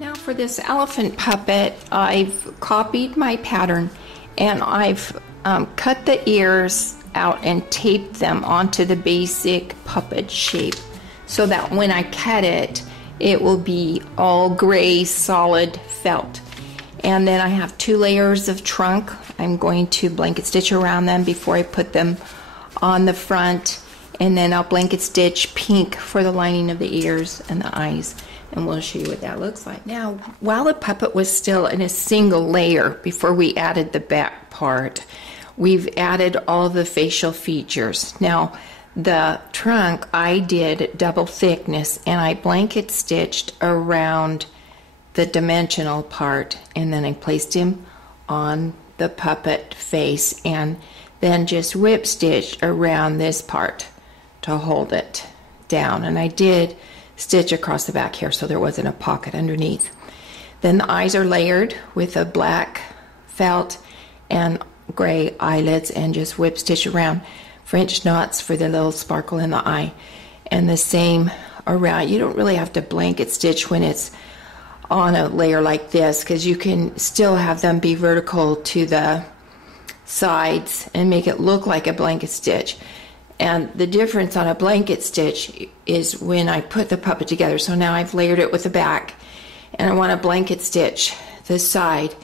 Now for this elephant puppet, I've copied my pattern and I've cut the ears out and taped them onto the basic puppet shape so that when I cut it, it will be all gray solid felt. And then I have 2 layers of trunk. I'm going to blanket stitch around them before I put them on the front, and then I'll blanket stitch pink for the lining of the ears and the eyes, and we'll show you what that looks like. Now, while the puppet was still in a single layer before we added the back part, we've added all the facial features. Now, the trunk I did double thickness, and I blanket stitched around the dimensional part, and then I placed him on the puppet face and then just whip stitched around this part to hold it down. And I did stitch across the back here so there wasn't a pocket underneath. Then the eyes are layered with a black felt and gray eyelids, and just whip stitch around French knots for the little sparkle in the eye, and the same around. You don't really have to blanket stitch when it's on a layer like this, because you can still have them be vertical to the sides and make it look like a blanket stitch. And the difference on a blanket stitch is when I put the puppet together. So now I've layered it with the back, and I want to blanket stitch the side.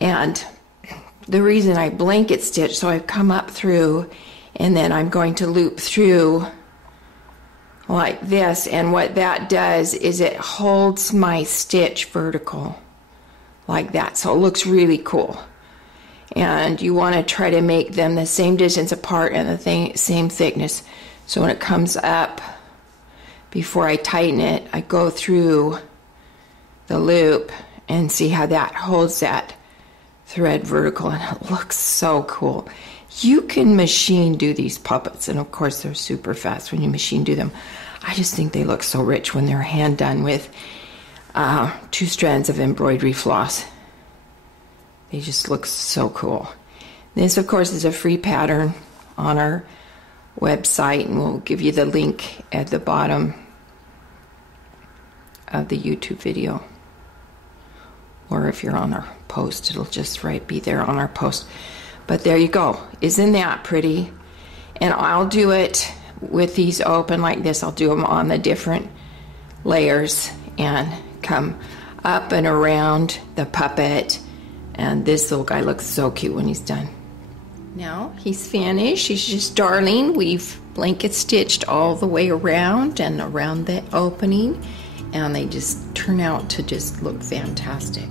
And the reason I blanket stitch, so I've come up through, and then I'm going to loop through like this, and what that does is it holds my stitch vertical like that, so it looks really cool. And you want to try to make them the same distance apart and the same thickness, so when it comes up, before I tighten it, I go through the loop and see how that holds that thread vertical, and it looks so cool. You can machine do these puppets, and of course they're super fast when you machine do them. I just think they look so rich when they're hand done with 2 strands of embroidery floss. They just look so cool. This, of course, is a free pattern on our website, and we'll give you the link at the bottom of the YouTube video. Or if you're on our post, it'll just be there on our post. But there you go. Isn't that pretty? And I'll do it with these open like this. I'll do them on the different layers and come up and around the puppet. And this little guy looks so cute when he's done. Now he's finished. He's just darling. We've blanket stitched all the way around and around the opening, and they just turn out to just look fantastic.